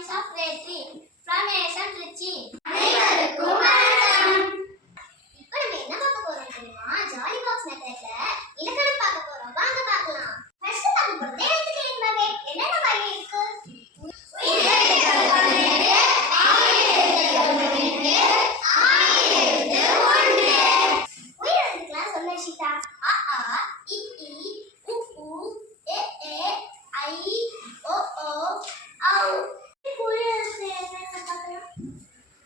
voice of Retri from Nation Trichy. அனைவருக்கும் வணக்கம். இப்போ நம்ம என்ன பார்க்க போறோம் தெரியுமா? ஜாலி பாக்ஸ் மெத்தட்ல இலக்கணம் பார்க்க போறோம். வாங்க பார்க்கலாம். ஃபர்ஸ்ட் பார்க்க போறது எழுத்துக்கள் என்பவை என்னென்ன வகை இருக்கு? உயிரெழுத்துக்கள் 12, ஆயுதெழுத்துக்கள் 12, ஆயுதெழுத்து 1. உயிரெழுத்துக்கள் சொல்லு ஷிதா. அ ஆ இ ஈ உ ஊ எ ஏ ஐ ஓ ஓ ஔ. உயிரெழுத்து என்னென்ன பார்க்கலாம்?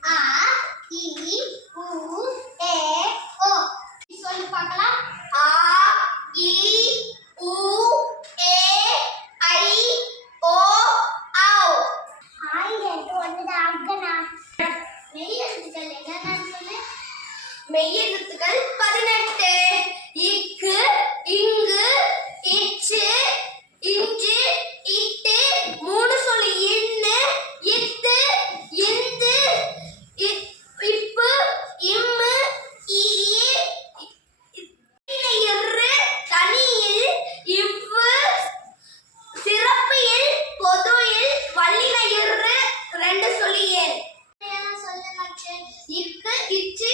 ஆ இ உ ஏ ஓ. சொல்லு பார்க்கலாம். ஆ இ உ ஏ ஐ ஓ ஔ. ஆயுதெழுத்து ஒன்றுதான் அங்கனா. மெய்யெழுத்துக்கள் என்னென்னு சொல்லு. மெய்யெழுத்துக்கள் 18. இக்கு, இங்கு, இச்சு, இஞ்சு, இட்டு, 3 சொல்லு. இன்னு, இத்து, இந்து, இப்பு, இம்மு, ஈ, இரு, தனியில், இவ்வு, சிறப்பு இல், பொது இல், வல்லின இரு, 2 சொல்லு. ஏன் சொல்லு மச்சு. இக்கு, இச்சு,